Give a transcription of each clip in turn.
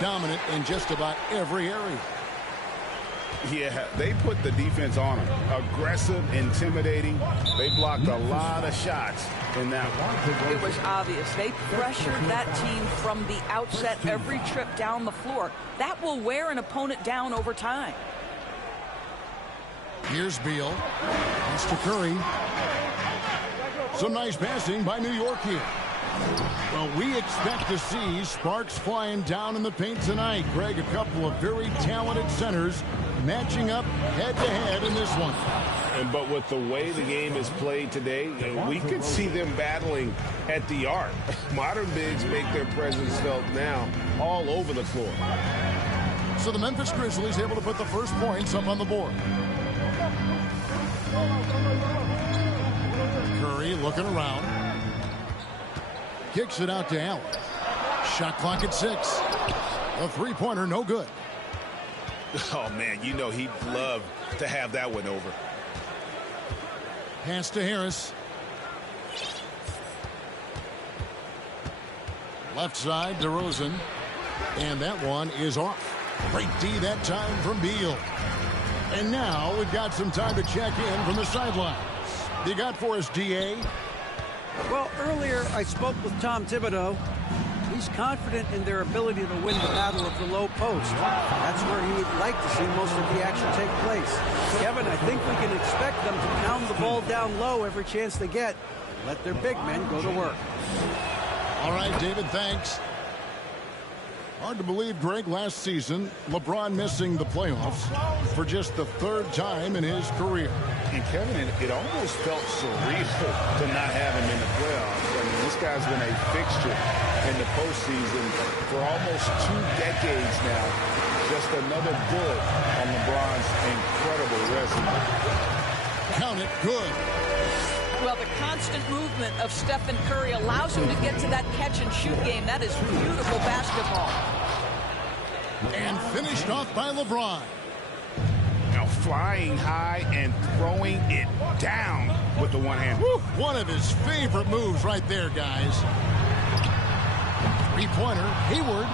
dominant in just about every area. Yeah, they put the defense on them. Aggressive, intimidating. They blocked a lot of shots in that one. It was obvious. They pressured that team from the outset every trip down the floor. That will wear an opponent down over time. Here's Beal. It's to Curry. Some nice passing by New York here. Well, we expect to see sparks flying down in the paint tonight. Greg, a couple of very talented centers matching up head-to-head in this one. But with the way the game is played today, we could see them battling at the arc. Modern bigs make their presence felt now all over the floor. So the Memphis Grizzlies able to put the first points up on the board. Curry looking around. Kicks it out to Allen. Shot clock at 6. A three-pointer, no good. Oh, man, you know he'd love to have that one over. Pass to Harris. Left side, DeRozan. And that one is off. Great D that time from Beal. And now we've got some time to check in from the sidelines. You got for us, D.A.? Well, earlier I spoke with Tom Thibodeau. He's confident in their ability to win the battle of the low post. That's where he would like to see most of the action take place. Kevin, I think we can expect them to pound the ball down low every chance they get. Let their big men go to work. All right, David, thanks. Hard to believe, Greg, last season, LeBron missing the playoffs for just the third time in his career. And Kevin, it almost felt surreal to not have him in the playoffs. I mean, this guy's been a fixture in the postseason for almost 2 decades now. Just another bullet on LeBron's incredible resume. Count it, good. Well, the constant movement of Stephen Curry allows him to get to that catch-and-shoot game. That is beautiful basketball. And finished off by LeBron. Now flying high and throwing it down with the one hand. Woo, one of his favorite moves right there, guys. Three-pointer, Hayward.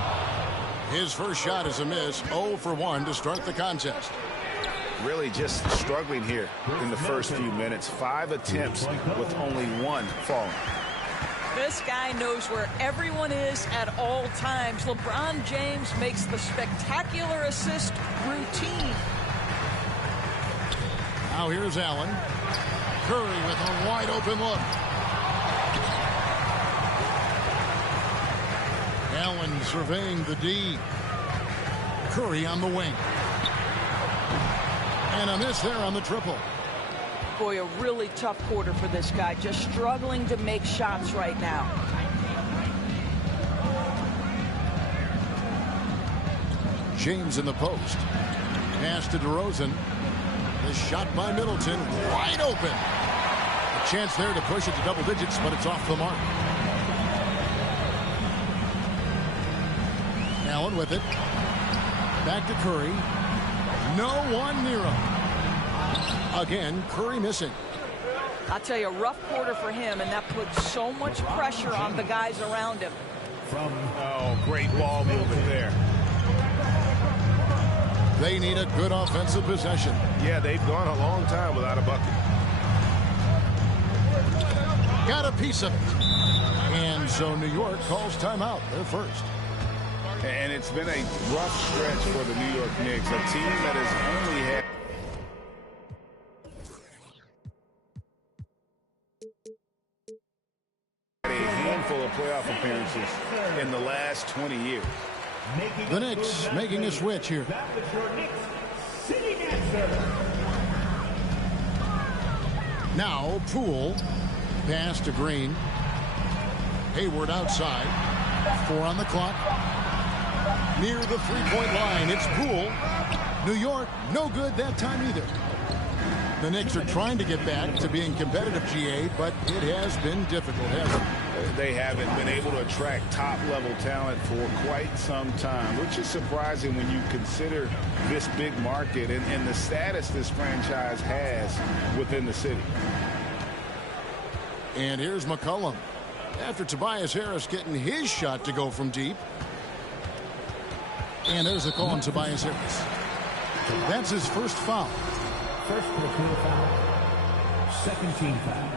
His first shot is a miss. 0 for 1 to start the contest. Really just struggling here in the first few minutes. 5 attempts with only 1 falling. This guy knows where everyone is at all times. LeBron James makes the spectacular assist routine. Now here's Allen. Curry with a wide open look. Allen surveying the D. Curry on the wing. And a miss there on the triple. Boy, a really tough quarter for this guy. Just struggling to make shots right now. James in the post. Pass to DeRozan. The shot by Middleton. Wide open. A chance there to push it to double digits, but it's off the mark. Allen with it. Back to Curry. No one near him. Again, Curry missing. I'll tell you, a rough quarter for him, and that puts so much pressure on the guys around him. Oh, great ball movement there. They need a good offensive possession. Yeah, they've gone a long time without a bucket. Got a piece of it. And so New York calls timeout. They're first. And it's been a rough stretch for the New York Knicks, a team that has only had a handful of playoff appearances in the last 20 years. The Knicks making a switch here. Now Poole. Pass to Green. Hayward outside. 4 on the clock. Near the three-point line, it's Poole. New York, no good that time either. The Knicks are trying to get back to being competitive, GA, but it has been difficult, hasn't it? They haven't been able to attract top-level talent for quite some time, which is surprising when you consider this big market and the status this franchise has within the city. And here's McCollum. After Tobias Harris getting his shot to go from deep. And there's a call on Tobias Harris. That's his first foul. First personal foul. Second team foul.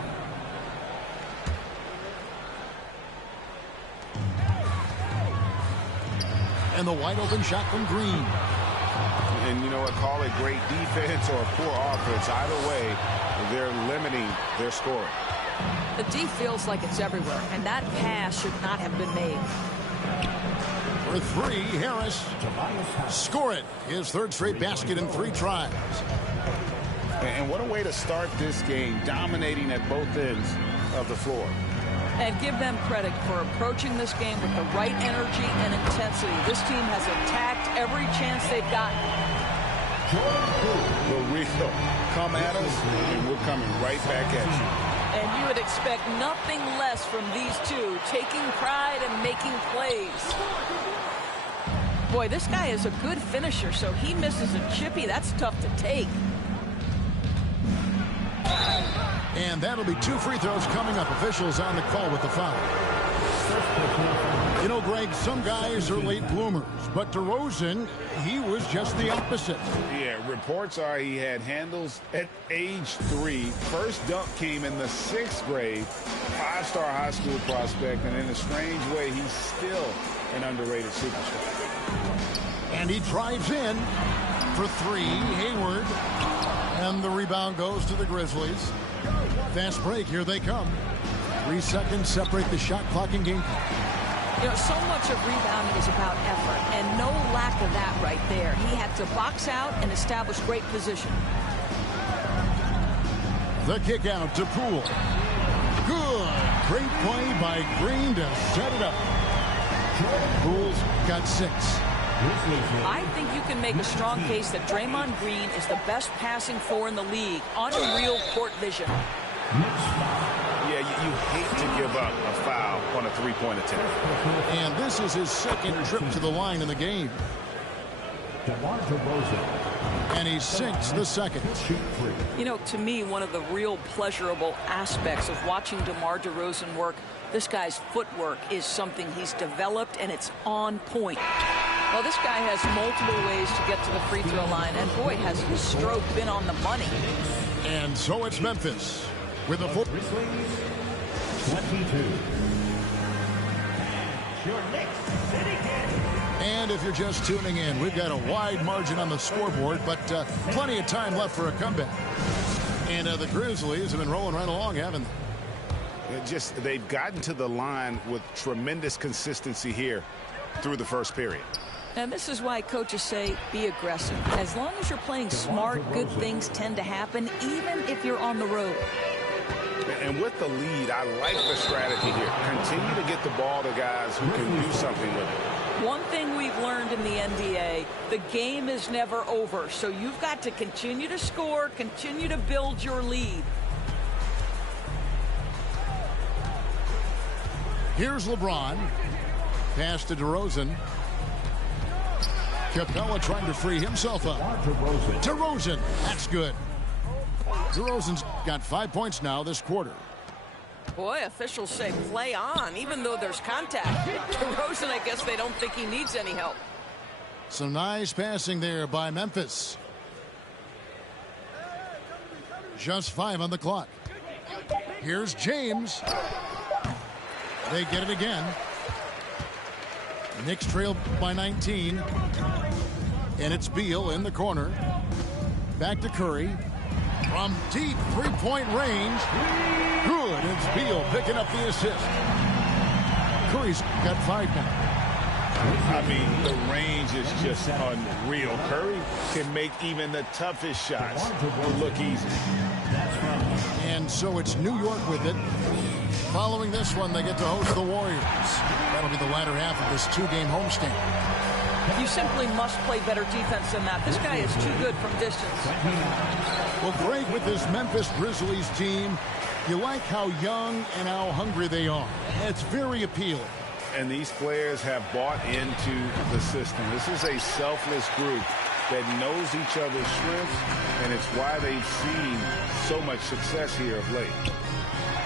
And the wide open shot from Green. And you know what? Call it great defense or poor offense. Either way, they're limiting their scoring. The D feels like it's everywhere, and that pass should not have been made. For three, Harris. Score it. His third straight basket in 3 tries. And what a way to start this game, dominating at both ends of the floor. And give them credit for approaching this game with the right energy and intensity. This team has attacked every chance they've gotten. The real come at us, and we're coming right back at you. And you would expect nothing less from these two, taking pride and making plays. Boy, this guy is a good finisher, so he misses a chippy. That's tough to take. And that'll be 2 free throws coming up. Officials on the call with the foul. You know, Greg, some guys are late bloomers, but DeRozan, he was just the opposite. Yeah, reports are he had handles at age 3. First dunk came in the 6th grade. 5-star high school prospect, and in a strange way, he's still an underrated superstar. And he drives in for 3. Hayward. And the rebound goes to the Grizzlies. Fast break. Here they come. 3 seconds separate the shot clock and game clock. You know, so much of rebounding is about effort, and no lack of that right there. He had to box out and establish great position. The kick out to Poole. Good. Great play by Green to set it up. Poole's got 6. I think you can make a strong case that Draymond Green is the best passing 4 in the league on a real court vision. Yeah, you hate to give up a foul on a 3-point attempt. And this is his 2nd trip to the line in the game. And he sinks the 2nd. You know, to me, one of the real pleasurable aspects of watching DeMar DeRozan work, this guy's footwork is something he's developed, and it's on point. Well, this guy has multiple ways to get to the free throw line, and boy, has his stroke been on the money. And so it's Memphis with a 4. 22. Your next City Kid. And if you're just tuning in, we've got a wide margin on the scoreboard, but plenty of time left for a comeback. And the Grizzlies have been rolling right along, haven't they? They've gotten to the line with tremendous consistency here through the first period. And this is why coaches say be aggressive. As long as you're playing smart, good things tend to happen, even if you're on the road. And with the lead, I like the strategy here. Continue to get the ball to guys who can do something with it. One thing we've learned in the NBA, the game is never over. So you've got to continue to score, continue to build your lead. Here's LeBron. Pass to DeRozan. Capella trying to free himself up. DeRozan. That's good. DeRozan's got 5 points now this quarter. Boy, officials say play on, even though there's contact. DeRozan, I guess they don't think he needs any help. Some nice passing there by Memphis. Just 5 on the clock. Here's James. They get it again. Knicks trail by 19. And it's Beal in the corner. Back to Curry. From deep 3-point range. Good. It's Beal picking up the assist. Curry's got 5 now. I mean, the range is just unreal. Curry can make even the toughest shots look easy. And so it's New York with it. Following this one, they get to host the Warriors. That'll be the latter half of this 2-game homestand. You simply must play better defense than that. This guy is too good from distance. Well, Greg, with this Memphis Grizzlies team, you like how young and how hungry they are. It's very appealing. And these players have bought into the system. This is a selfless group that knows each other's strengths, and it's why they've seen so much success here of late.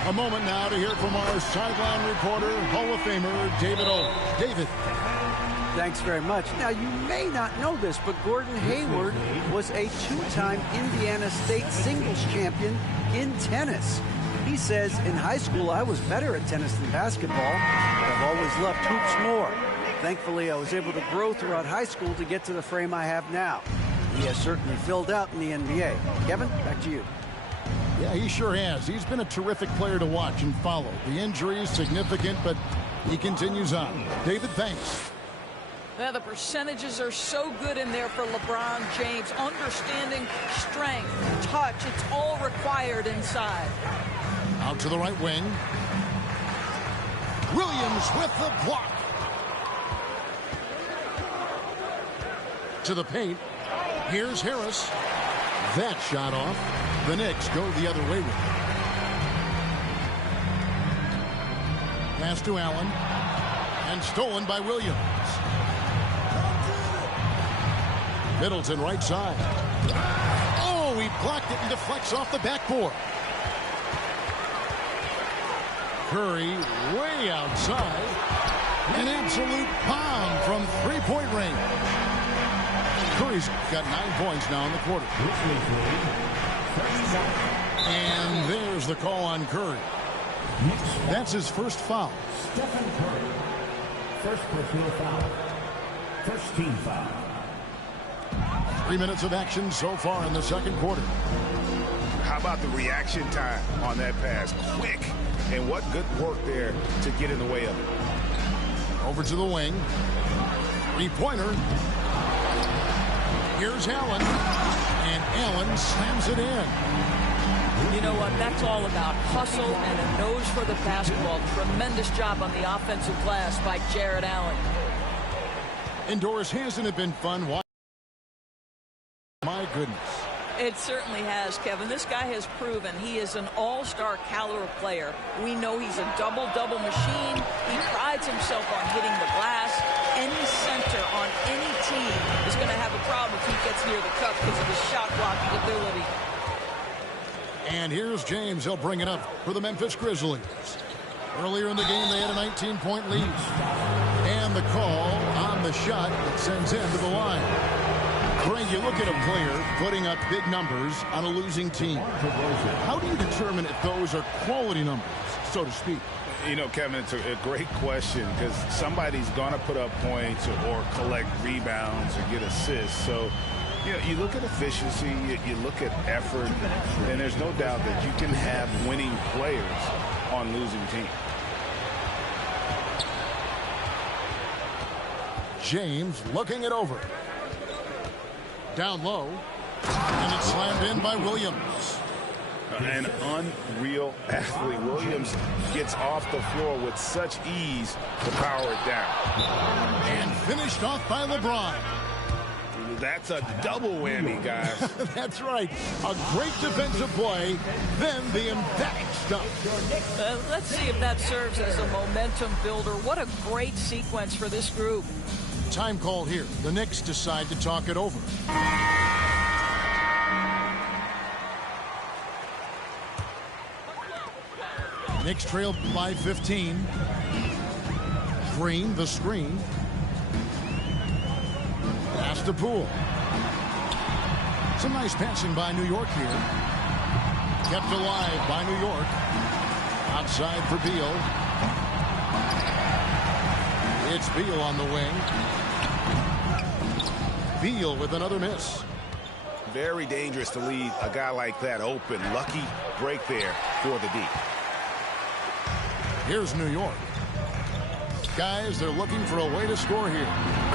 A moment now to hear from our sideline reporter, Hall of Famer David O. David. Thanks very much. Now, you may not know this, but Gordon Hayward was a two-time Indiana State singles champion in tennis. He says, in high school, I was better at tennis than basketball, but I've always loved hoops more. Thankfully, I was able to grow throughout high school to get to the frame I have now. He has certainly filled out in the NBA. Kevin, back to you. Yeah, he sure has. He's been a terrific player to watch and follow. The injury is significant, but he continues on. David, thanks. Yeah, the percentages are so good in there for LeBron James. Understanding strength, touch, it's all required inside. Out to the right wing. Williams with the block. To the paint. Here's Harris. That shot off. The Knicks go the other way with it. Pass to Allen. And stolen by Williams. Middleton right side. Oh, he blocked it and deflects off the backboard. Curry way outside. An absolute bomb from three-point range. Curry's got 9 points now in the quarter. And there's the call on Curry. That's his first foul. Stephen Curry. First personal foul. First team foul. 3 minutes of action so far in the second quarter. How about the reaction time on that pass? Quick. And what good work there to get in the way of it. Over to the wing. Three-pointer. Here's Allen. And Allen slams it in. You know what? That's all about hustle and a nose for the basketball. Tremendous job on the offensive glass by Jared Allen. Indoors, hasn't it been fun watching? My goodness. It certainly has, Kevin. This guy has proven he is an all-star caliber player. We know he's a double-double machine. He prides himself on hitting the glass. Any center on any team is going to have a problem if he gets near the cup because of his shot-blocking ability. And here's James. He'll bring it up for the Memphis Grizzlies. Earlier in the game, they had a 19-point lead. And the call on the shot that sends him to the line. Craig, you look at a player putting up big numbers on a losing team. How do you determine if those are quality numbers, so to speak? You know, Kevin, it's a great question because somebody's going to put up points or collect rebounds or get assists. So, you know, you look at efficiency, you look at effort, and there's no doubt that you can have winning players on losing teams. James looking it over. Down low. And it's slammed in by Williams. An unreal athlete. Williams gets off the floor with such ease to power it down. And finished off by LeBron. That's a double whammy, guys. That's right. A great defensive play, then the emphatic stuff. Let's see if that serves as a momentum builder. What a great sequence for this group. Time call here. The Knicks decide to talk it over. Knicks trail by 15. Green, the screen. Pass to Poole. Some nice passing by New York here. Kept alive by New York. Outside for Beal. It's Beal on the wing. Beal with another miss. Very dangerous to leave a guy like that open. Lucky break there for the D. Here's New York. Guys, they're looking for a way to score here.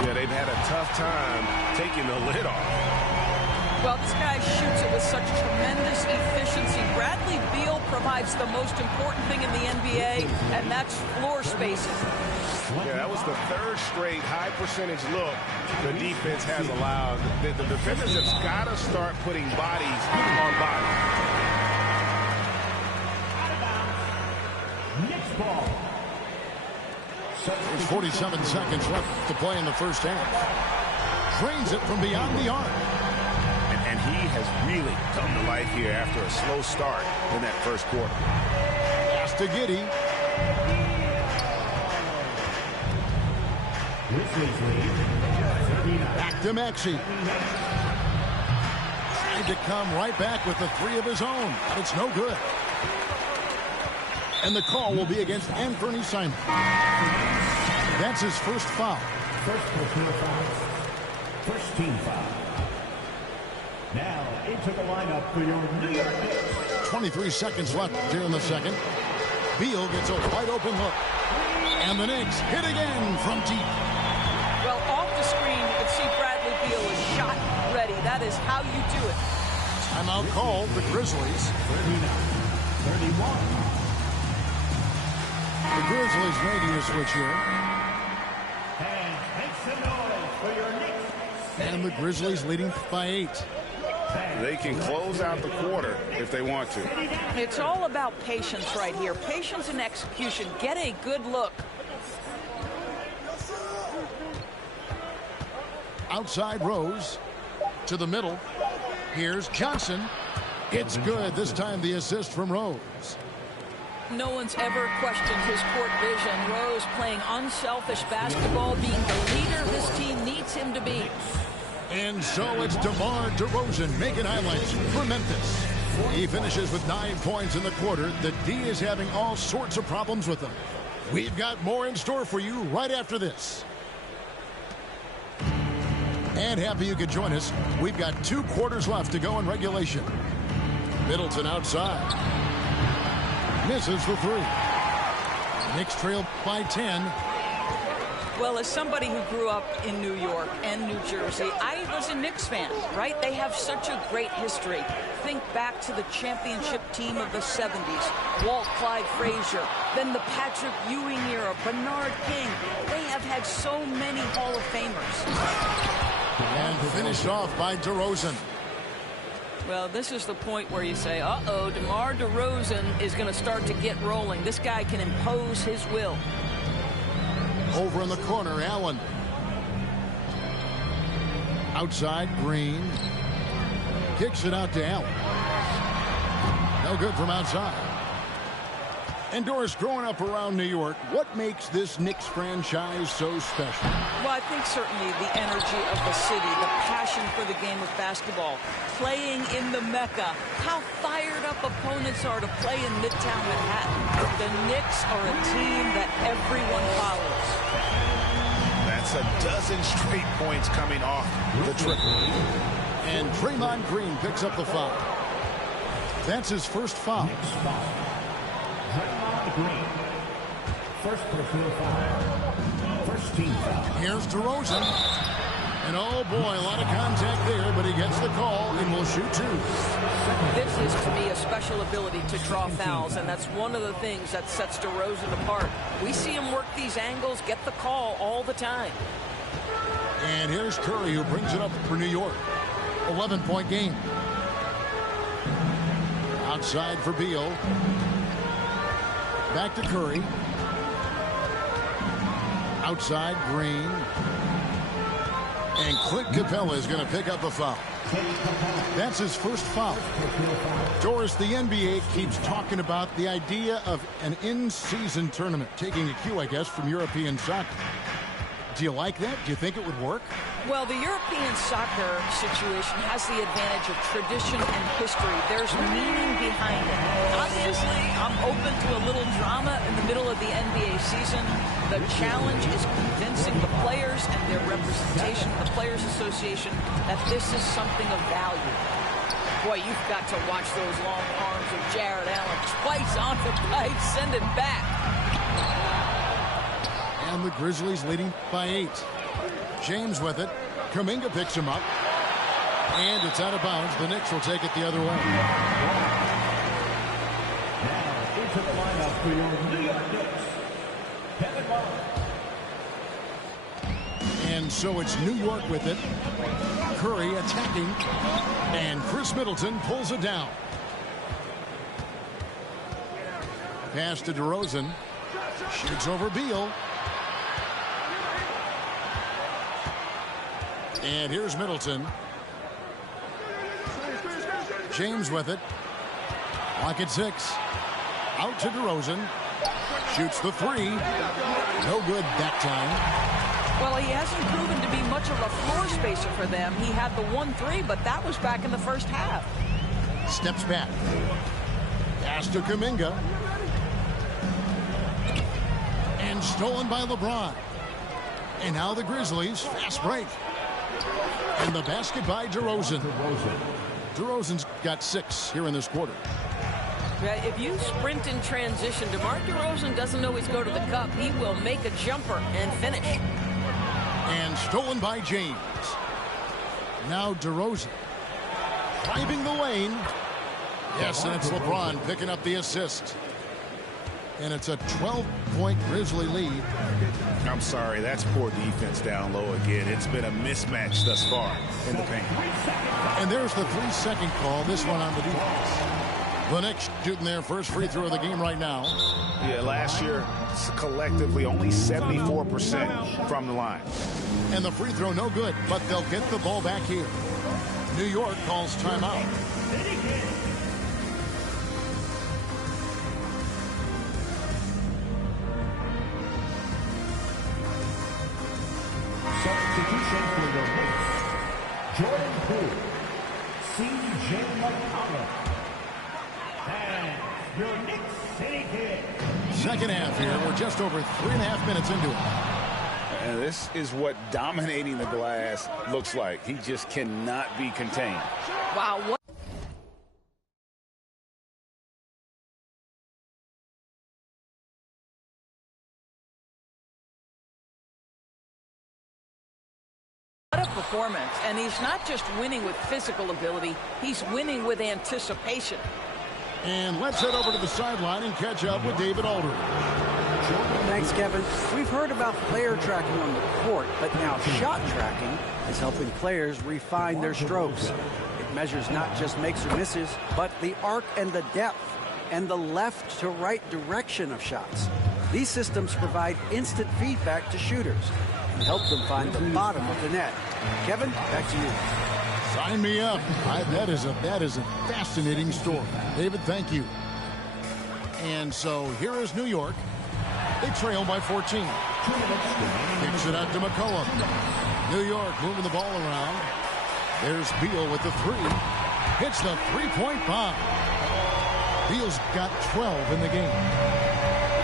Yeah, they've had a tough time taking the lid off. Well, this guy shoots it with such tremendous efficiency. Bradley Beal provides the most important thing in the NBA, and that's floor spacing. Yeah, that was the third straight high percentage look the defense has allowed. The defenders have got to start putting bodies on bodies. Knicks ball. There's 47 seconds left to play in the first half. Drains it from beyond the arc. And he has really come to life here after a slow start in that first quarter. Pass to Giddey. Grizzlies lead 39. Back to Maxey. Trying to come right back with the three of his own, but it's no good. And the call will be against Anthony Simon. That's his first foul. First personal foul. First team foul. Now into the lineup for your New York Knicks. 23 seconds left here in the second. Beal gets a wide open look. And the Knicks hit again from deep. Well, off the screen, you can see Bradley Beal is shot ready. That is how you do it. Timeout called the Grizzlies. 39-31. The Grizzlies making a switch here. And make some noise for your Knicks. And the Grizzlies leading by 8. They can close out the quarter if they want to. It's all about patience right here. Patience and execution. Get a good look. Outside Rose to the middle. Here's Johnson. It's good. This time the assist from Rose. No one's ever questioned his court vision. Rose playing unselfish basketball, being the leader this team needs him to be. And so it's DeMar DeRozan making highlights for Memphis. He finishes with 9 points in the quarter. The D is having all sorts of problems with them. We've got more in store for you right after this. And happy you could join us. We've got 2 quarters left to go in regulation. Middleton outside. Misses the 3. Knicks trail by 10. Well, as somebody who grew up in New York and New Jersey, I was a Knicks fan, right? They have such a great history. Think back to the championship team of the 70s. Walt Clyde Frazier, then the Patrick Ewing era, Bernard King. They have had so many Hall of Famers. And finished off by DeRozan. Well, this is the point where you say, uh-oh, DeMar DeRozan is going to start to get rolling. This guy can impose his will. Over in the corner, Allen. Outside, Green. Kicks it out to Allen. No good from outside. And Doris, growing up around New York, what makes this Knicks franchise so special? Well, I think certainly the energy of the city, the passion for the game of basketball, playing in the Mecca, how fired up opponents are to play in Midtown Manhattan. The Knicks are a team that everyone follows. That's a dozen straight points coming off the triple. And Draymond Green picks up the foul. That's his first foul. Draymond Green. First personal foul. First team foul. Here's DeRozan. And oh boy, a lot of contact there, but he gets the call and will shoot 2. This is, to me, a special ability to draw fouls, and that's one of the things that sets DeRozan apart. We see him work these angles, get the call all the time. And here's Curry, who brings it up for New York. 11-point game. Outside for Beal. Back to Curry. Outside, Green. And Clint Capella is going to pick up a foul. That's his first foul. Doris, the NBA keeps talking about the idea of an in-season tournament, taking a cue, I guess, from European soccer. Do you like that? Do you think it would work? Well, the European soccer situation has the advantage of tradition and history. There's meaning behind it. Obviously, I'm open to a little drama in the middle of the NBA season. The challenge is convincing the players and their representation, the Players Association, that this is something of value. Boy, you've got to watch those long arms of Jared Allen. Twice on the pipe, send it back. And the Grizzlies leading by 8. James with it. Kuminga picks him up. And it's out of bounds. The Knicks will take it the other way. Now into the lineup for your New York Knicks, Kevin Martin. And so it's New York with it. Curry attacking. And Chris Middleton pulls it down. Pass to DeRozan. Shoots over Beal. And here's Middleton. James with it. Clock at 6. Out to DeRozan. Shoots the 3. No good that time. Well, he hasn't proven to be much of a floor spacer for them. He had the 1-3, but that was back in the first half. Steps back. Pass to Kuminga. And stolen by LeBron. And now the Grizzlies, fast break. And the basket by DeRozan. DeRozan's got 6 here in this quarter. If you sprint in transition, DeMar DeRozan doesn't always go to the cup. He will make a jumper and finish. And stolen by James. Now DeRozan. Driving the lane. Yes, and it's LeBron picking up the assist. And it's a 12-point Grizzly lead. I'm sorry, that's poor defense down low again. It's been a mismatch thus far in the paint. And there's the 3-second call, this one on the defense. The Knicks shooting their first free throw of the game right now. Yeah, last year, collectively, only 74% from the line. And the free throw no good, but they'll get the ball back here. New York calls timeout. Substitution for the Knicks. Jordan Poole, C.J. McCollum, and your Knicks City Kid. Second half here. We're just over 3.5 minutes into it. And this is what dominating the glass looks like. He just cannot be contained. Wow, what a performance. And he's not just winning with physical ability, he's winning with anticipation. And let's head over to the sideline and catch up with David Aldridge. Thanks, Kevin. We've heard about player tracking on the court, but now shot tracking is helping players refine their strokes. It measures not just makes or misses, but the arc and the depth and the left to right direction of shots. These systems provide instant feedback to shooters and help them find the bottom of the net. Kevin, back to you. Sign me up. That is a fascinating story. David, thank you. And so here is New York. They trail by 14. Kicks it out to McCollum. New York moving the ball around. There's Beal with the 3. Hits the three-point bomb. Beal's got 12 in the game.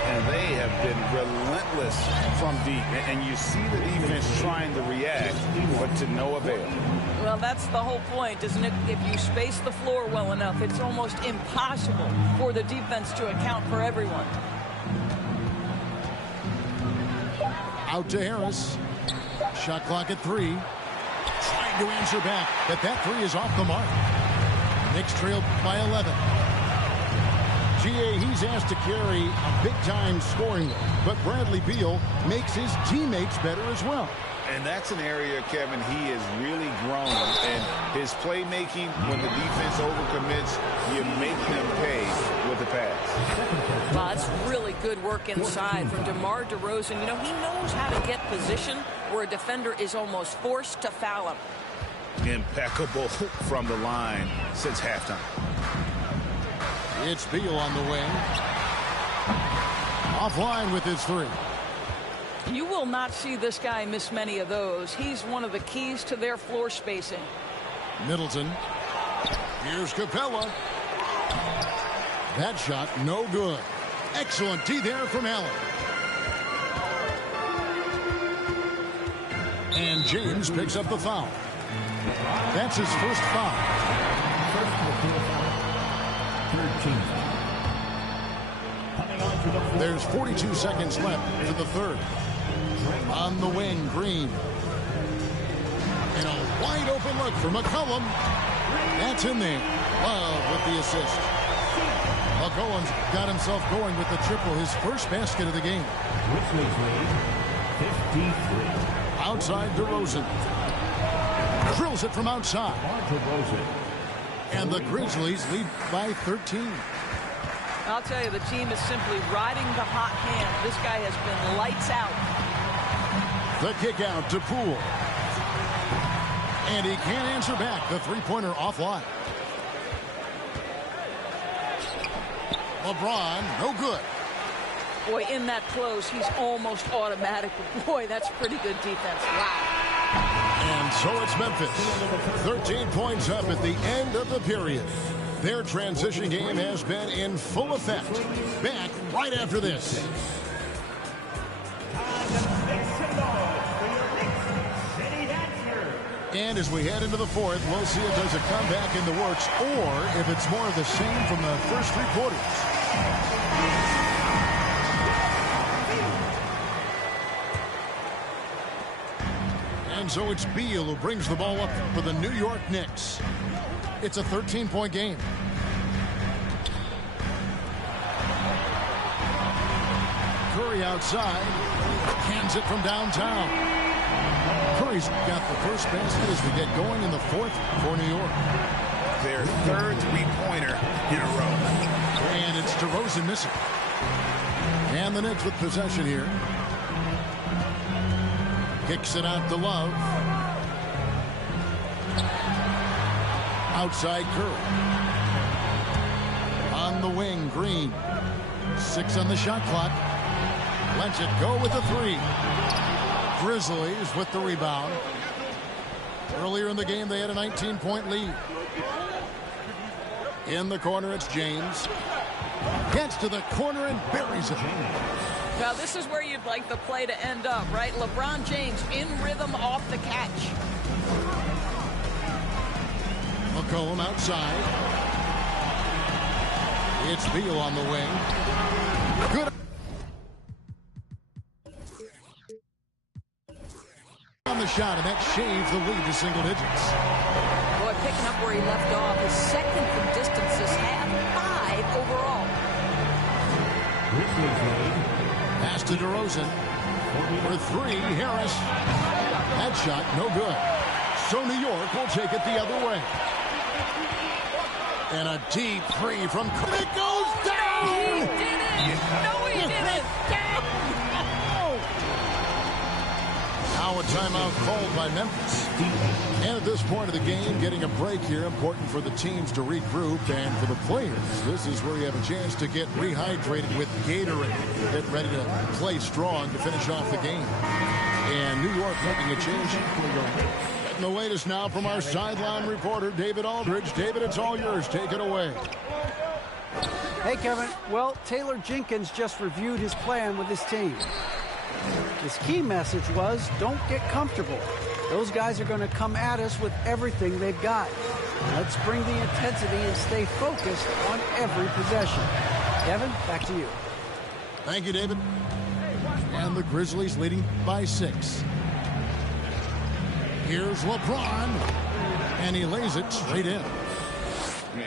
And they have been relentless from deep. And you see the defense trying to react, but to no avail. Well, that's the whole point, isn't it? If you space the floor well enough, it's almost impossible for the defense to account for everyone. Out to Harris. Shot clock at 3. Trying to answer back, but that 3 is off the mark. Knicks trail by 11. He's asked to carry a big-time scoring load, but Bradley Beal makes his teammates better as well. And that's an area, Kevin, he has really grown. And his playmaking, when the defense overcommits, you make them pay with the pass. Wow, that's really good work inside from DeMar DeRozan. You know, he knows how to get position where a defender is almost forced to foul him. Impeccable from the line since halftime. It's Beal on the wing. Offline with his 3. You will not see this guy miss many of those. He's one of the keys to their floor spacing. Middleton. Here's Capella. That shot no good. Excellent D there from Allen. And James picks up the foul. That's his first foul. There's 42 seconds left for the third. On the wing, Green. And a wide open look for McCollum. That's in there. Love with the assist. McCollum's got himself going with the triple, his first basket of the game. Grizzlies lead 53. Outside DeRozan. Drills it from outside. And the Grizzlies lead by 13. I'll tell you, the team is simply riding the hot hand. This guy has been lights out. The kick out to Poole. And he can't answer back. The three-pointer offline. LeBron, no good. Boy, in that close, he's almost automatic. But boy, that's pretty good defense. Wow. And so it's Memphis. 13 points up at the end of the period. Their transition game has been in full effect. Back right after this. And as we head into the fourth, we'll see if there's a comeback in the works or if it's more of the same from the first three quarters. And so it's Beal who brings the ball up for the New York Knicks. It's a 13-point game. Curry outside. Hands it from downtown. Curry's got the first basket as we get going in the fourth for New York. Their third three-pointer in a row. And it's DeRozan missing. And the Knicks with possession here. Kicks it out to Love. Outside Curry. On the wing, Green. 6 on the shot clock. Lets it go with the three. Grizzlies with the rebound. Earlier in the game, they had a 19-point lead. In the corner, it's James. Gets to the corner and buries it. Now, this is where you'd like the play to end up, right? LeBron James in rhythm off the catch. McCollum outside. It's Beal on the wing. Good. On the shot, and that shaves the lead to single digits. Boy, picking up where he left off. His second from distance this half, 5 overall. Pass to DeRozan. For 3, Harris. That shot, no good. So New York will take it the other way. And a deep three from Curry. It goes down! He did it! No, he didn't! Now a timeout called by Memphis. And at this point of the game, getting a break here, important for the teams to regroup, and for the players, this is where you have a chance to get rehydrated with Gatorade. Get ready to play strong to finish off the game. And New York making a change. Getting the latest now from our sideline reporter, David Aldridge. David, it's all yours. Take it away. Hey, Kevin. Well, Taylor Jenkins just reviewed his plan with his team. His key message was, don't get comfortable. Those guys are going to come at us with everything they've got. Let's bring the intensity and stay focused on every possession. Kevin, back to you. Thank you, David. And the Grizzlies leading by 6. Here's LeBron. And he lays it straight in.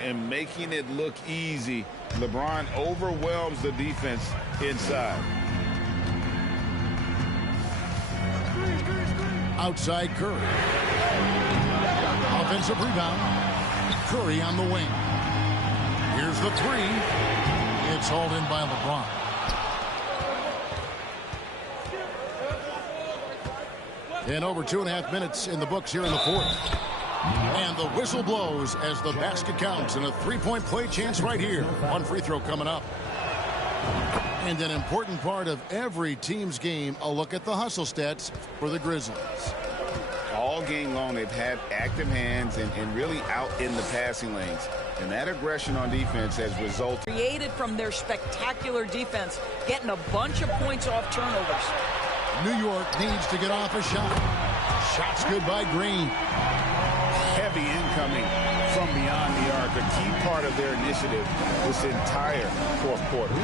And making it look easy, LeBron overwhelms the defense inside. Outside Curry. Offensive rebound. Curry on the wing. Here's the three. It's hauled in by LeBron. And over 2.5 minutes in the books here in the fourth. And the whistle blows as the basket counts, and a 3-point play chance right here. One free throw coming up. And an important part of every team's game, a look at the hustle stats for the Grizzlies. All game long, they've had active hands and really out in the passing lanes. And that aggression on defense has resulted. Created from their spectacular defense, getting a bunch of points off turnovers. New York needs to get off a shot. Shot's good by Green. Heavy incoming from beyond the arc, a key part of their initiative this entire fourth quarter.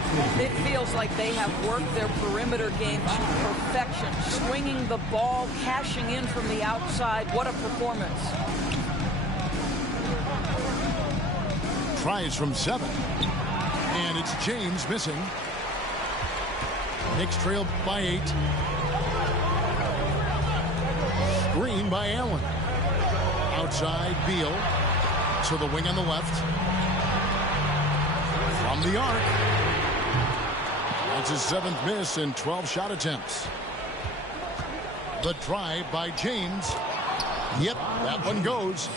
It feels like they have worked their perimeter game to perfection, swinging the ball, cashing in from the outside. What a performance. Tries from 7. And it's James missing. Knicks trail by 8. Screen by Allen. Outside Beal to the wing on the left. From the arc. That's his 7th miss in 12 shot attempts. The drive by James. Yep, that one goes.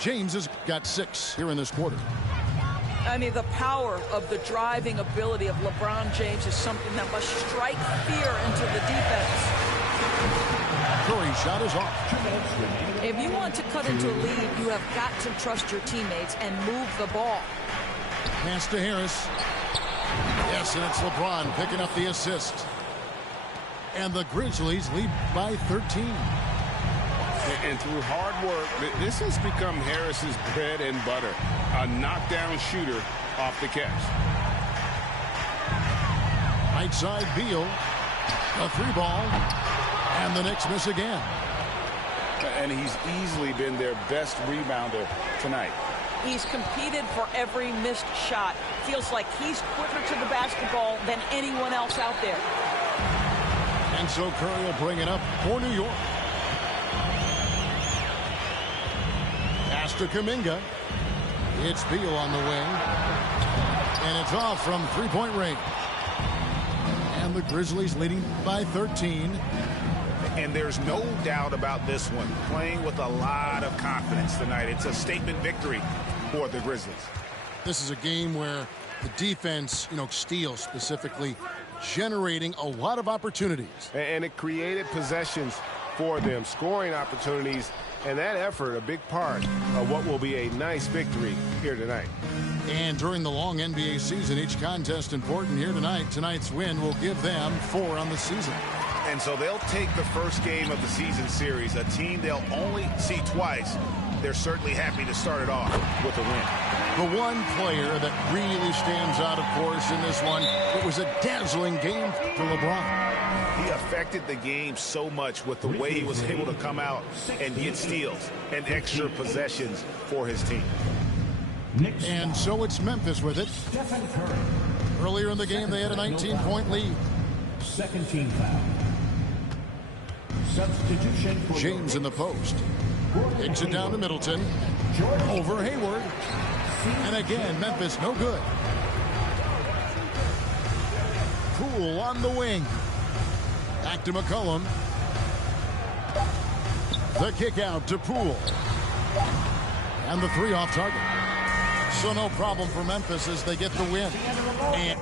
James has got 6 here in this quarter. I mean, the power of the driving ability of LeBron James is something that must strike fear into the defense. Curry's shot is off. If you want to cut into a lead, you have got to trust your teammates and move the ball. Pass to Harris. Yes, and it's LeBron picking up the assist. And the Grizzlies lead by 13. And through hard work, this has become Harris's bread and butter. A knockdown shooter off the catch. Right side, Beal. A three ball. And the Knicks miss again. And he's easily been their best rebounder tonight. He's competed for every missed shot. Feels like he's quicker to the basketball than anyone else out there. And so Curry will bring it up for New York. Pass to Kuminga. It's Beal on the wing. And it's off from three-point range. And the Grizzlies leading by 13. And there's no doubt about this one. Playing with a lot of confidence tonight. It's a statement victory for the Grizzlies. This is a game where the defense, steals specifically, generating a lot of opportunities. And it created possessions for them, scoring opportunities, and that effort a big part of what will be a nice victory here tonight. And during the long NBA season, each contest important. Here tonight. Tonight's win will give them 4 on the season. And so they'll take the first game of the season series, a team they'll only see twice. They're certainly happy to start it off with a win. The one player that really stands out, of course, in this one, it was a dazzling game for LeBron. He affected the game so much with the way he was able to come out and get steals and extra possessions for his team. And so it's Memphis with it. Stephen Curry. Earlier in the game, they had a 19-point lead. Second team foul. Substitution for James in the post. Kicks it down to Middleton. Over Hayward. And again, Memphis no good. Poole on the wing. Back to McCollum. The kick out to Poole. And the three off target. So no problem for Memphis as they get the win. And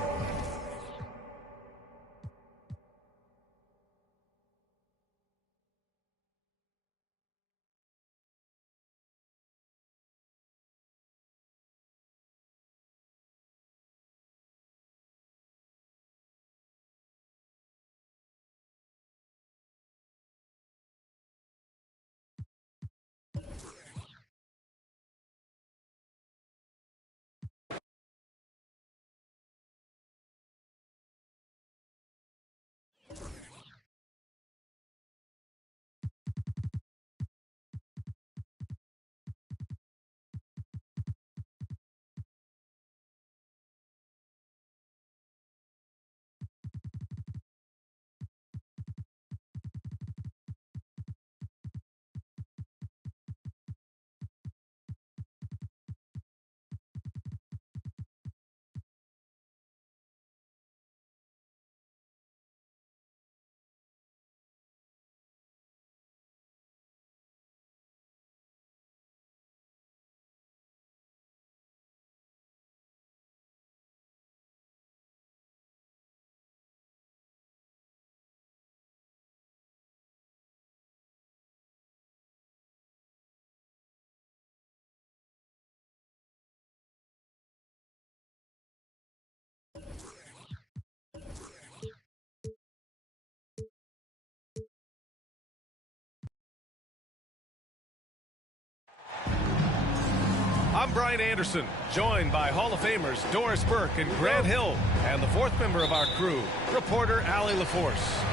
I'm Brian Anderson, joined by Hall of Famers Doris Burke and Grant Hill, and the fourth member of our crew, reporter Allie LaForce.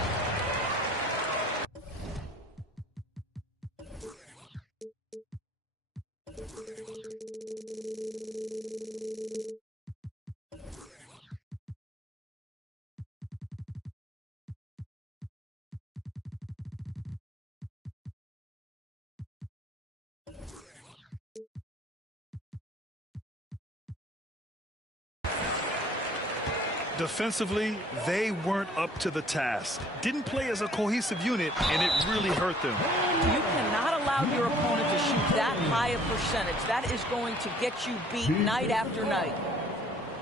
Defensively, they weren't up to the task. Didn't play as a cohesive unit, and it really hurt them. You cannot allow your opponent to shoot that high a percentage. That is going to get you beat night after night.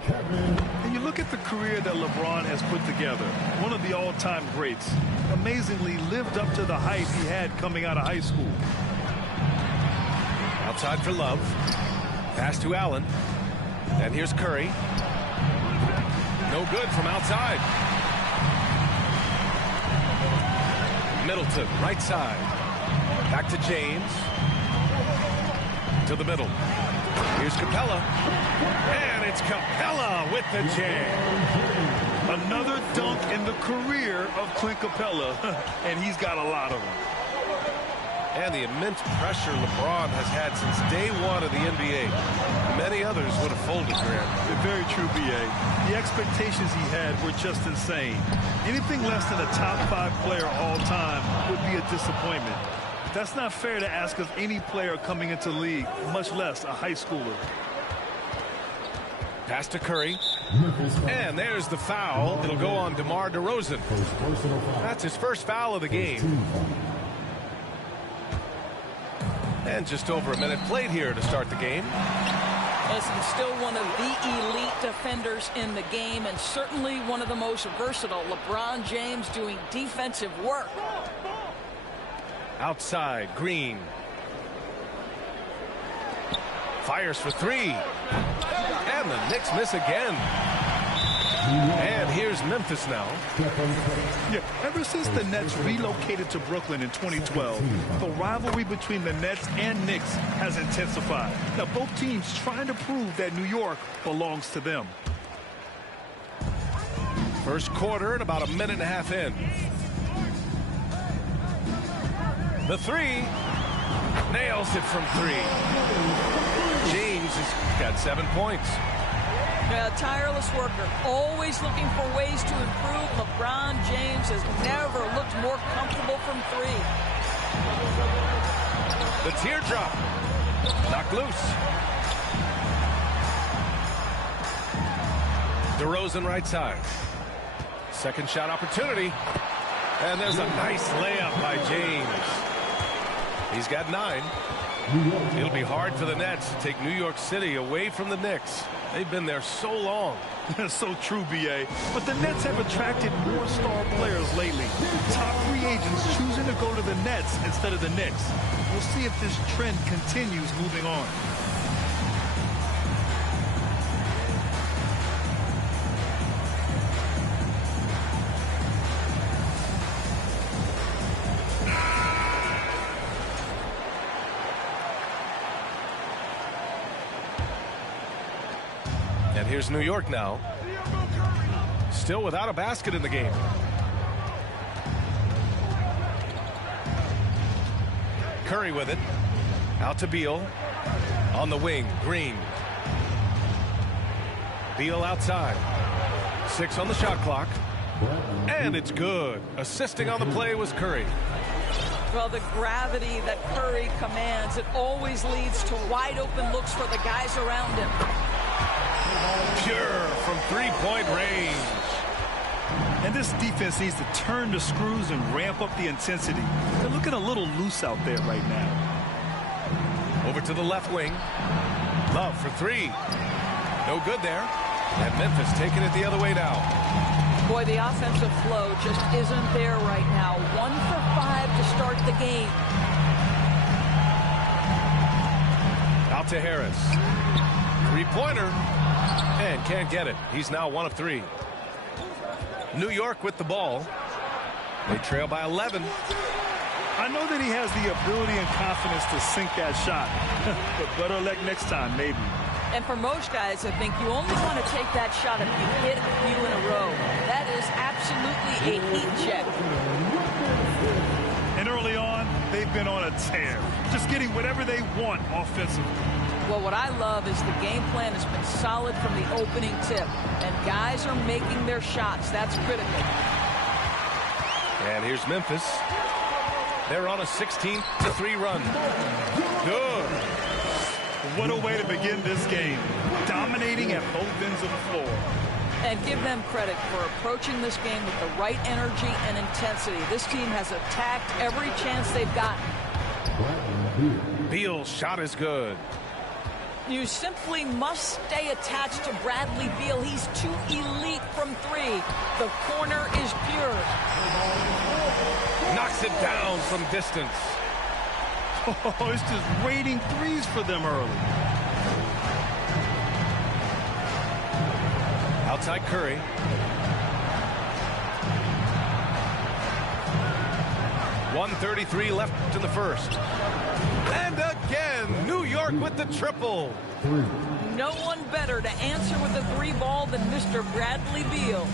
And you look at the career that LeBron has put together, one of the all-time greats, amazingly lived up to the hype he had coming out of high school. Outside for Love. Pass to Allen. And here's Curry. No good from outside. Middleton, right side. Back to James. To the middle. Here's Capella. And it's Capella with the jam. Another dunk in the career of Clint Capella, and he's got a lot of them. And the immense pressure LeBron has had since day one of the NBA. Many others would have folded, Grant. Very true, B.A. The expectations he had were just insane. Anything less than a top 5 player all time would be a disappointment. That's not fair to ask of any player coming into the league, much less a high schooler. Pass to Curry. And there's the foul. It'll go on DeMar DeRozan. That's his first foul of the game. And just over a minute played here to start the game. Listen, still one of the elite defenders in the game and certainly one of the most versatile. LeBron James doing defensive work. Outside, Green. Fires for 3. And the Knicks miss again. And here's Memphis now. Yeah, ever since the Nets relocated to Brooklyn in 2012, the rivalry between the Nets and Knicks has intensified. Now, both teams trying to prove that New York belongs to them. First quarter and about a minute and a half in. The 3. Nails it from 3. James has got 7 points. A tireless worker, always looking for ways to improve. LeBron James has never looked more comfortable from 3. The teardrop. Knocked loose. DeRozan right side. Second shot opportunity. And there's a nice layup by James. He's got 9. It'll be hard for the Nets to take New York City away from the Knicks. They've been there so long. That's so true, B.A. But the Nets have attracted more star players lately. Top free agents choosing to go to the Nets instead of the Knicks. We'll see if this trend continues moving on. And here's New York now. Still without a basket in the game. Curry with it. Out to Beal. On the wing, Green. Beal outside. 6 on the shot clock. And it's good. Assisting on the play was Curry. Well, the gravity that Curry commands, it always leads to wide open looks for the guys around him. Pure from 3-point range. And this defense needs to turn the screws and ramp up the intensity. They're looking a little loose out there right now. Over to the left wing. Love for 3. No good there. And Memphis taking it the other way now. Boy, the offensive flow just isn't there right now. 1 for 5 to start the game. Out to Harris. 3-pointer. And can't get it. He's now 1 of 3. New York with the ball. They trail by 11. I know that he has the ability and confidence to sink that shot. But better luck next time, maybe. And for most guys, I think you only want to take that shot if you hit a few in a row. That is absolutely a heat check. And early on, they've been on a tear. Just getting whatever they want offensively. Well, what I love is the game plan has been solid from the opening tip. And guys are making their shots. That's critical. And here's Memphis. They're on a 16-3 run. Good. What a way to begin this game. Dominating at both ends of the floor. And give them credit for approaching this game with the right energy and intensity. This team has attacked every chance they've gotten. Beal's shot is good. You simply must stay attached to Bradley Beal. He's too elite from three. The corner is pure. Knocks it down from distance. Oh, it's just raining threes for them early. Outside Curry. .133 left in the first. And again, New York with the triple. No one better to answer with a three ball than Mr. Bradley Beal.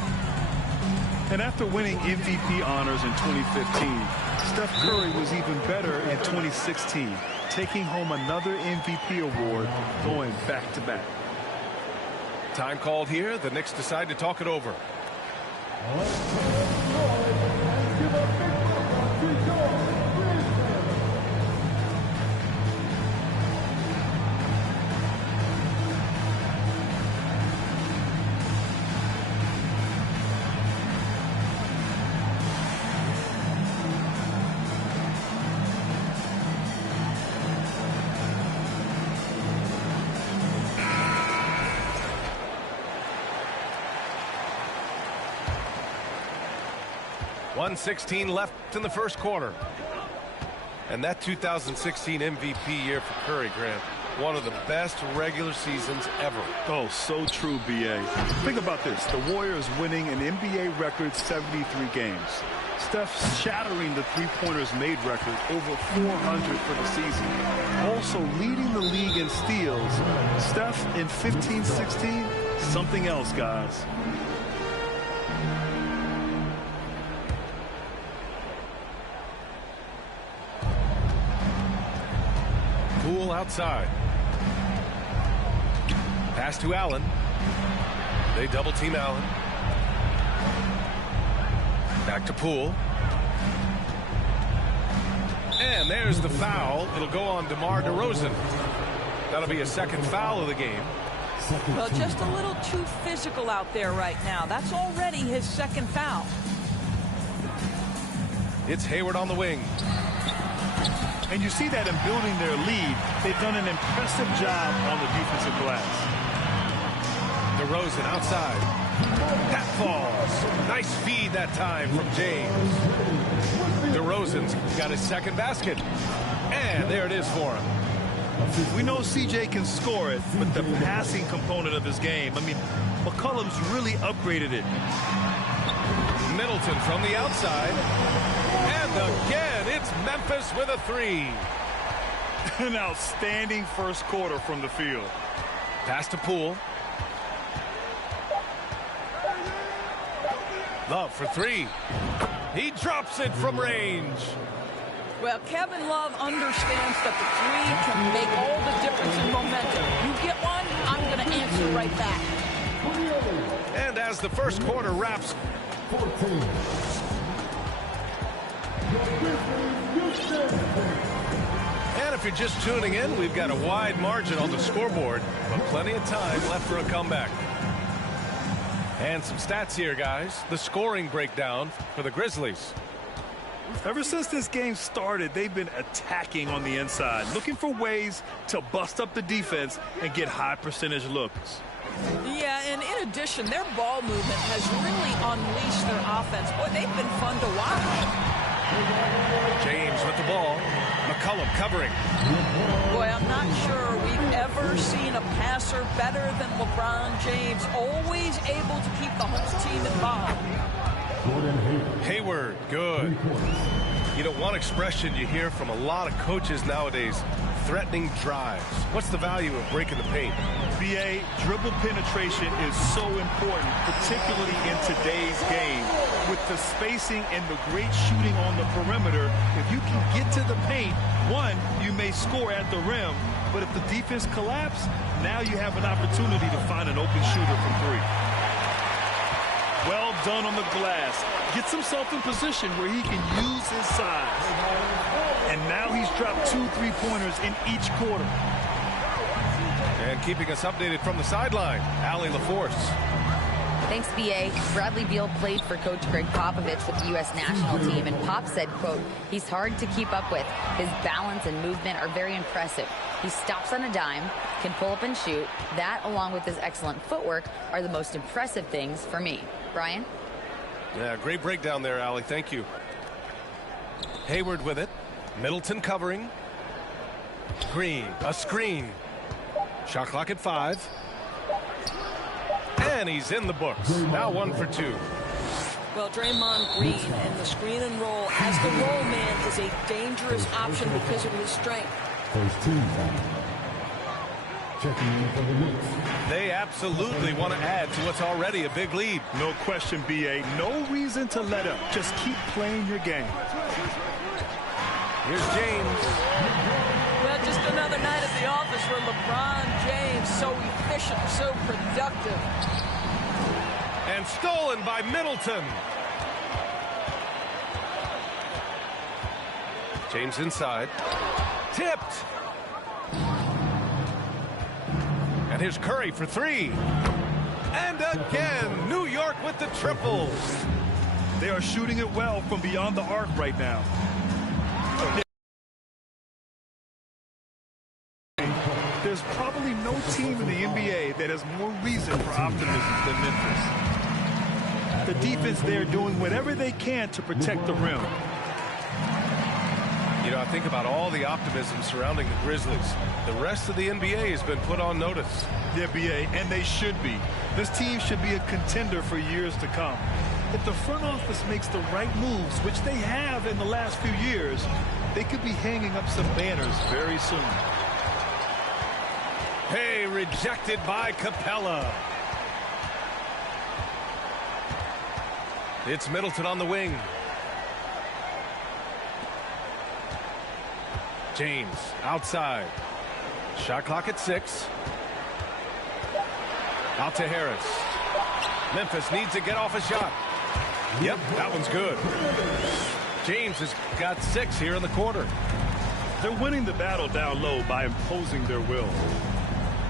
And after winning MVP honors in 2015, Steph Curry was even better in 2016, taking home another MVP award, going back-to-back. Time called here. The Knicks decide to talk it over. .116 left in the first quarter. And that 2016 MVP year for Curry, Grant, one of the best regular seasons ever. Oh, so true, B.A. Think about this. The Warriors winning an NBA record 73 games. Steph shattering the three-pointers made record, over 400 for the season. Also leading the league in steals. Steph in 15-16, something else, guys. Poole outside. Pass to Allen. They double team Allen. Back to Poole. And there's the foul. It'll go on DeMar DeRozan. That'll be a second foul of the game. Well, just a little too physical out there right now. That's already his second foul. It's Hayward on the wing. And you see that in building their lead, they've done an impressive job on the defensive glass. DeRozan outside. That falls. Nice feed that time from James. DeRozan's got his second basket. And there it is for him. We know CJ can score it, but the passing component of his game, I mean, McCollum's really upgraded it. Middleton from the outside. And again, it's Memphis with a three. An outstanding first quarter from the field. Pass to Poole. Love for three. He drops it from range. Well, Kevin Love understands that the three can make all the difference in momentum. You get one, I'm going to answer right back. And as the first quarter wraps, 14. and if you're just tuning in, we've got a wide margin on the scoreboard, but plenty of time left for a comeback. And some stats here, guys. The scoring breakdown for the Grizzlies. Ever since this game started, they've been attacking on the inside, looking for ways to bust up the defense and get high percentage looks. Yeah, and in addition, their ball movement has really unleashed their offense. Boy, they've been fun to watch. James with the ball. McCollum covering. Boy, I'm not sure we've ever seen a passer better than LeBron James. Always able to keep the home team involved. Hayward, good. You know, one expression you hear from a lot of coaches nowadays, threatening drives. What's the value of breaking the paint? BA, dribble penetration is so important, particularly in today's game. With the spacing and the great shooting on the perimeter, if you can get to the paint, one, you may score at the rim, but if the defense collapses, now you have an opportunity to find an open shooter from three. Well done on the glass. Gets himself in position where he can use his size. And now he's dropped 2 3-pointers in each quarter. And keeping us updated from the sideline, Allie LaForce. Thanks, B.A. Bradley Beal played for Coach Greg Popovich with the U.S. national team, and Pop said, quote, he's hard to keep up with. His balance and movement are very impressive. He stops on a dime, can pull up and shoot. That, along with his excellent footwork, are the most impressive things for me. Brian? Yeah, great breakdown there, Allie. Thank you. Hayward with it. Middleton covering. Green, a screen. Shot clock at 5. And he's in the books. Now 1 for 2. Well, Draymond Green and the screen and roll as the roll man is a dangerous option because of his strength. First team foul. Checking in for the Knicks. They absolutely want to add to what's already a big lead. No question, B.A. No reason to let up. Just keep playing your game. Here's James. Well, just another night at the office for LeBron James. So efficient, so productive. And stolen by Middleton. James inside. Tipped. And here's Curry for 3. And again, New York with the triple. They are shooting it well from beyond the arc right now. There's probably no team in the NBA that has more reason for optimism than Memphis. The defense there doing whatever they can to protect the rim. You know, I think about all the optimism surrounding the Grizzlies. The rest of the NBA has been put on notice. Yeah, B.A., and they should be. This team should be a contender for years to come. If the front office makes the right moves, which they have in the last few years, they could be hanging up some banners very soon. Hey, rejected by Capella. It's Middleton on the wing. James outside. Shot clock at 6. Out to Harris. Memphis needs to get off a shot. Yep, that one's good. James has got 6 here in the quarter. They're winning the battle down low by imposing their will.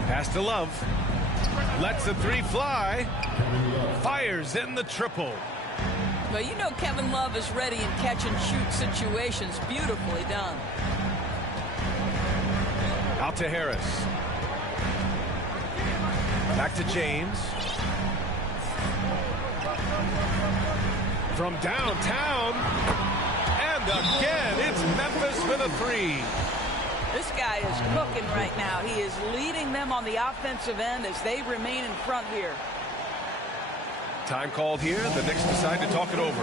Pass to Love. Lets the 3 fly. Fires in the triple. Well, you know Kevin Love is ready in catch-and-shoot situations. Beautifully done. Out to Harris. Back to James. From downtown. And again, it's Memphis with a 3. This guy is cooking right now. He is leading them on the offensive end as they remain in front here. Time called here. The Knicks decide to talk it over.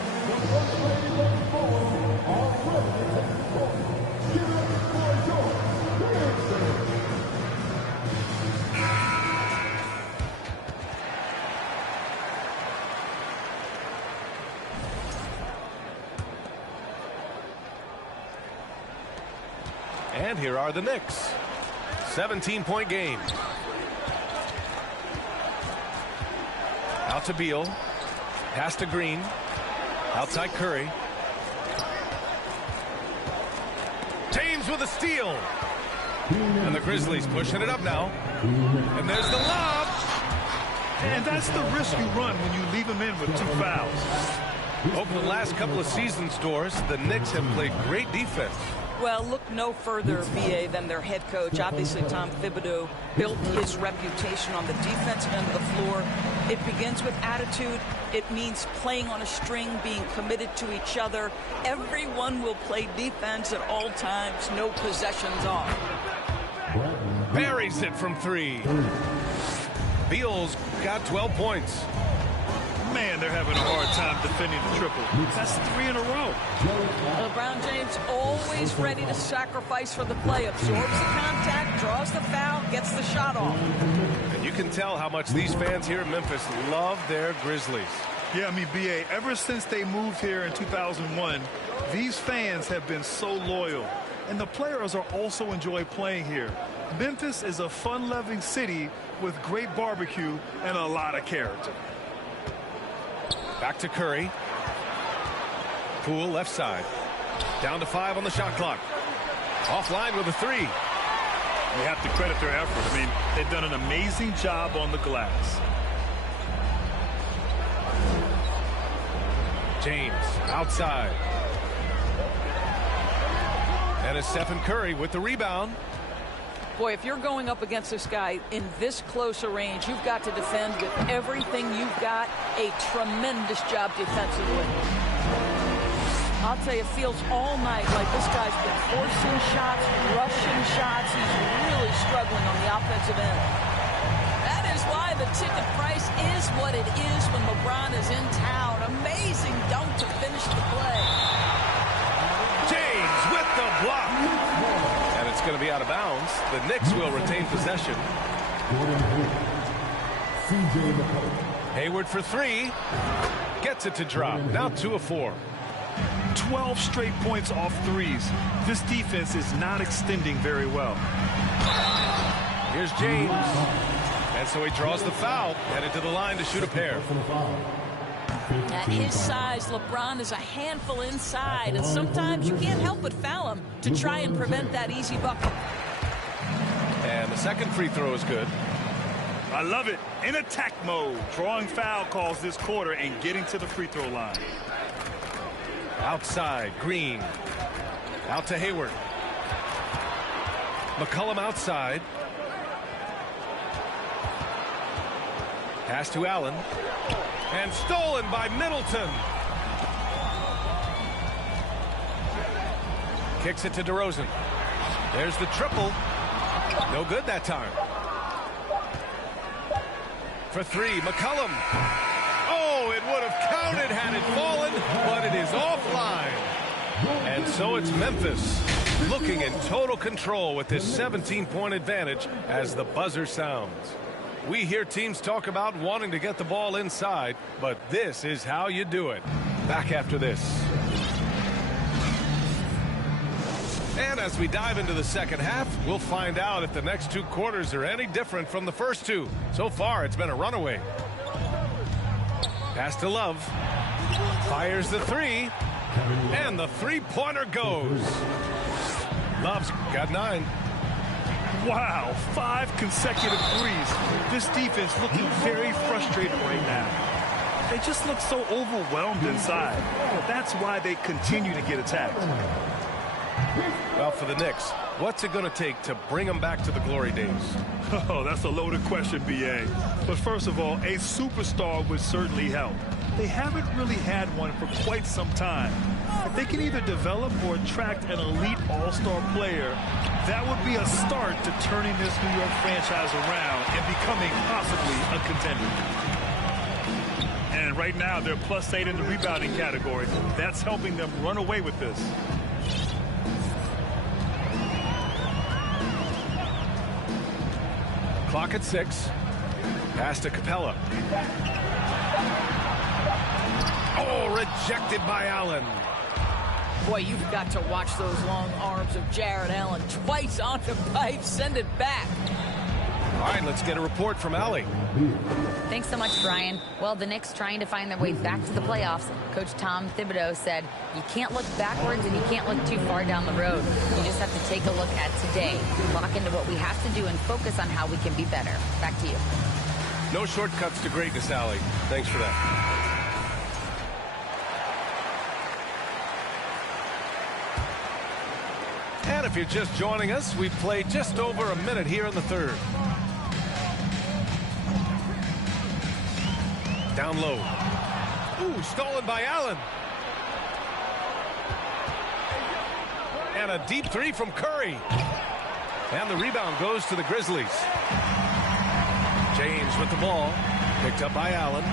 And here are the Knicks. 17-point game. Out to Beal. Pass to Green. Outside Curry. James with a steal. And the Grizzlies pushing it up now. And there's the lob. And that's the risk you run when you leave them in with 2 fouls. Over the last couple of seasons, Doris, the Knicks have played great defense. Well, look no further, B.A., than their head coach. Obviously, Tom Thibodeau built his reputation on the defensive end of the floor. It begins with attitude. It means playing on a string, being committed to each other. Everyone will play defense at all times, no possessions off. Buries it from 3. Beal's got 12 points. Man, they're having a hard time defending the triple. That's 3 in a row. LeBron James always ready to sacrifice for the play. Absorbs the contact, draws the foul, gets the shot off. And you can tell how much these fans here in Memphis love their Grizzlies. Yeah, I mean, B.A., ever since they moved here in 2001, these fans have been so loyal. And the players are also enjoy playing here. Memphis is a fun-loving city with great barbecue and a lot of character. Back to Curry. Poole left side. Down to 5 on the shot clock. Offline with a 3. You have to credit their effort. I mean, they've done an amazing job on the glass. James outside. And it's Stephen Curry with the rebound. Boy, if you're going up against this guy in this close a range, you've got to defend with everything you've got. A tremendous job defensively. I'll tell you, it feels all night like this guy's been forcing shots, rushing shots. He's really struggling on the offensive end. That is why the ticket price is what it is when LeBron is in town. Amazing dunk to finish the play. James with the block. And it's going to be out of bounds. The Knicks will retain possession. Hayward for three. Gets it to drop. Now 2 of 4. 12 straight points off threes. This defense is not extending very well. Here's James. And so he draws the foul. Headed to the line to shoot a pair. At his size, LeBron is a handful inside, and sometimes you can't help but foul him to try and prevent that easy bucket. And the second free throw is good. I love it. In attack mode, drawing foul calls this quarter and getting to the free throw line. Outside, Green. Out to Hayward. McCollum outside. Pass to Allen. And stolen by Middleton. Kicks it to DeRozan. There's the triple. No good that time. For three, McCollum. Oh, it would have counted had it fallen, but it is offline. And so it's Memphis looking in total control with this 17-point advantage as the buzzer sounds. We hear teams talk about wanting to get the ball inside, but this is how you do it. Back after this. And as we dive into the second half, we'll find out if the next 2 quarters are any different from the first 2. So far, it's been a runaway. Pass to Love. Fires the three. And the three-pointer goes. Love's got 9. Wow, 5 consecutive threes. This defense looking very frustrated right now. They just look so overwhelmed inside. That's why they continue to get attacked. Well, for the Knicks, what's it going to take to bring them back to the glory days? Oh, that's a loaded question, B.A. But first of all, a superstar would certainly help. They haven't really had one for quite some time. If they can either develop or attract an elite all-star player, that would be a start to turning this New York franchise around and becoming possibly a contender. And right now, they're +8 in the rebounding category. That's helping them run away with this. Clock at 6. Pass to Capella. Oh, rejected by Allen. Boy, you've got to watch those long arms of Jared Allen. Twice on the pipe, send it back. All right, let's get a report from Allie. Thanks so much, Brian. Well, the Knicks trying to find their way back to the playoffs. Coach Tom Thibodeau said, you can't look backwards and you can't look too far down the road. You just have to take a look at today, lock into what we have to do, and focus on how we can be better. Back to you. No shortcuts to greatness, Allie. Thanks for that. And if you're just joining us, we've played just over a minute here in the third. Down low. Ooh, stolen by Allen. And a deep three from Curry. And the rebound goes to the Grizzlies. James with the ball. Picked up by Allen.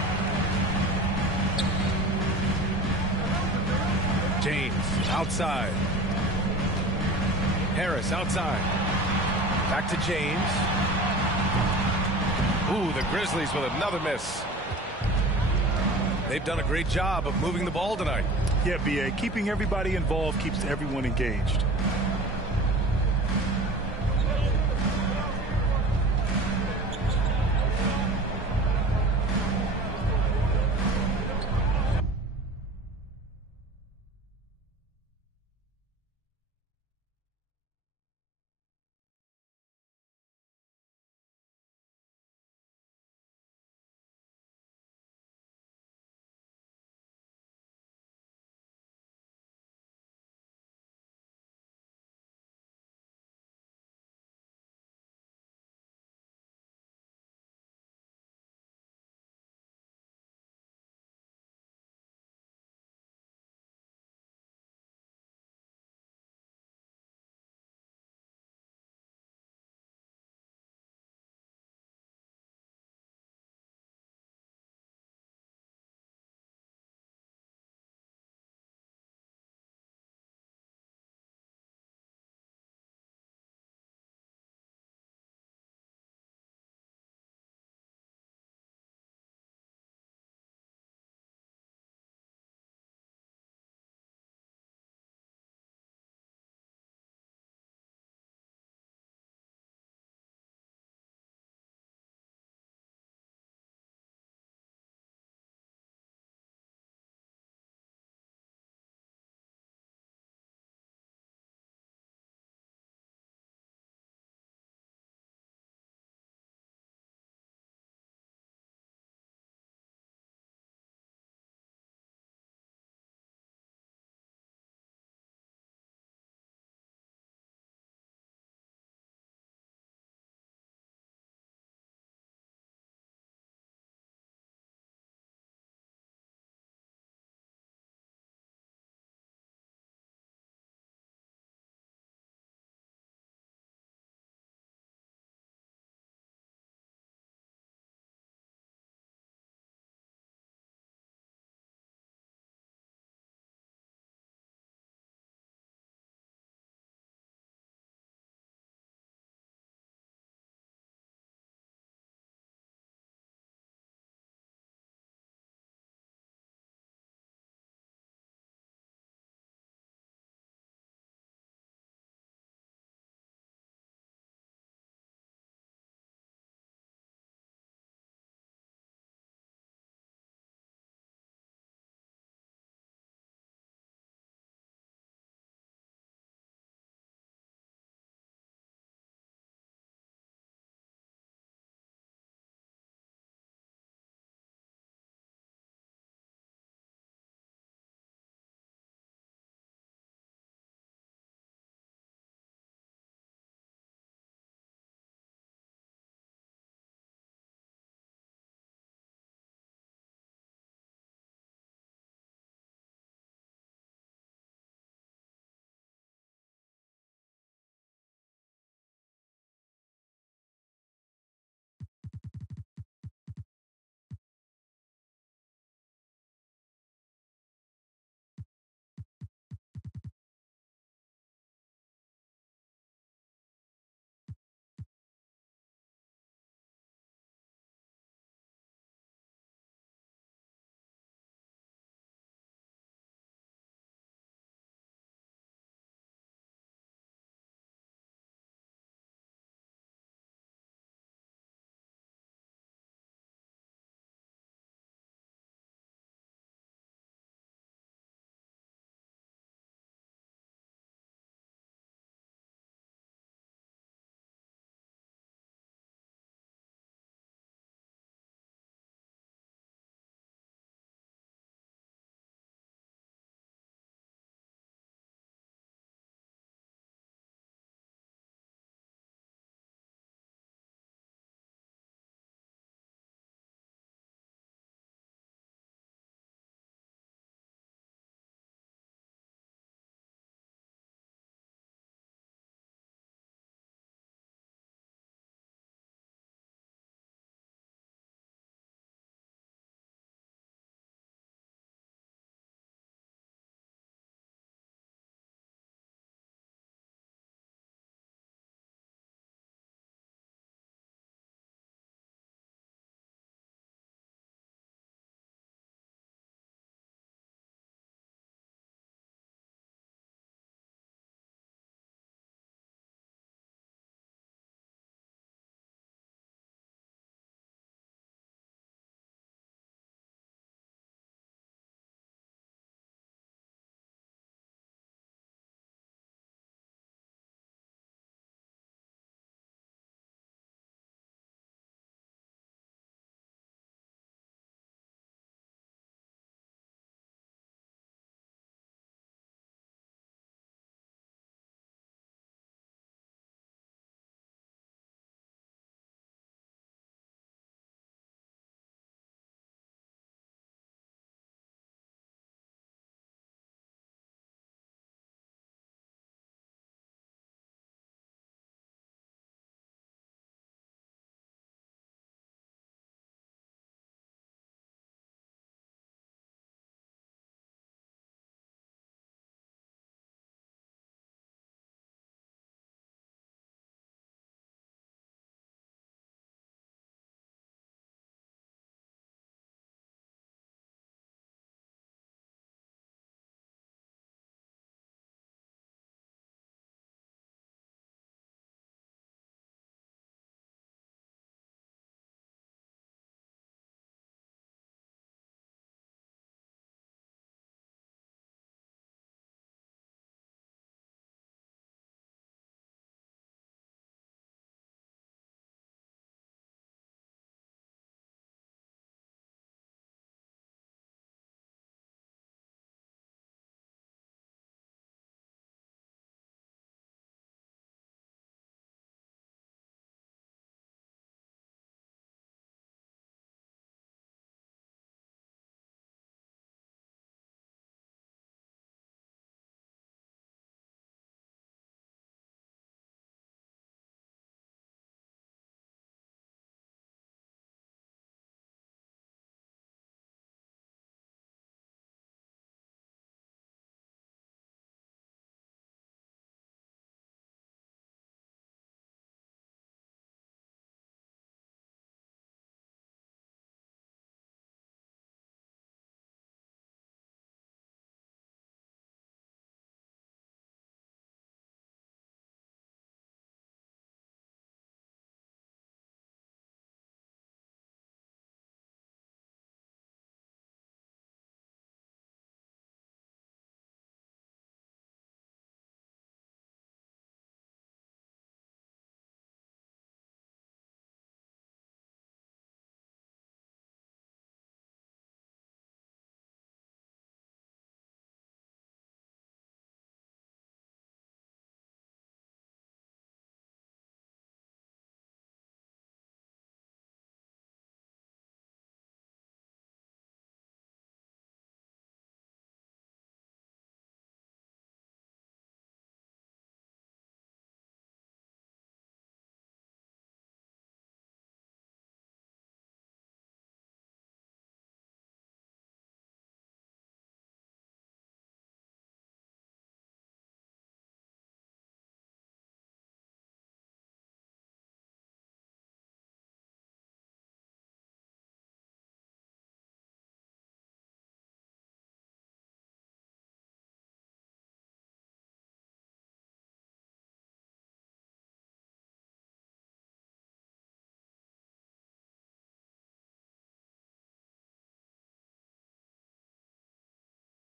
James outside. Harris outside. Back to James. Ooh, the Grizzlies with another miss. They've done a great job of moving the ball tonight. Yeah, B.A. Keeping everybody involved keeps everyone engaged.